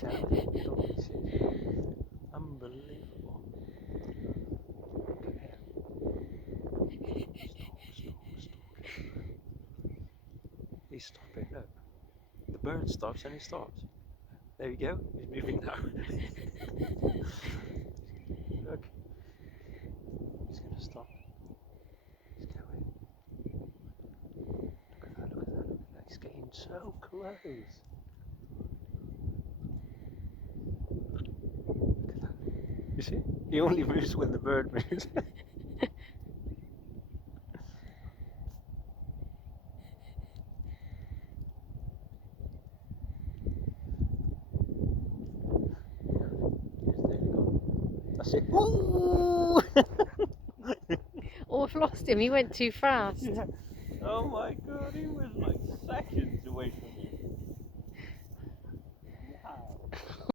down in the dog. This is unbelievable. Look at him. Stalk. He's stopping, look. The bird stops and he stops. There we go, he's moving now. Look. He's gonna stop. He's going. Look at that. He's getting so close. Look at that. You see? He only moves when the bird moves. That's it. Woo! Oh, I've lost him. He went too fast. Yeah. Oh my god, he went.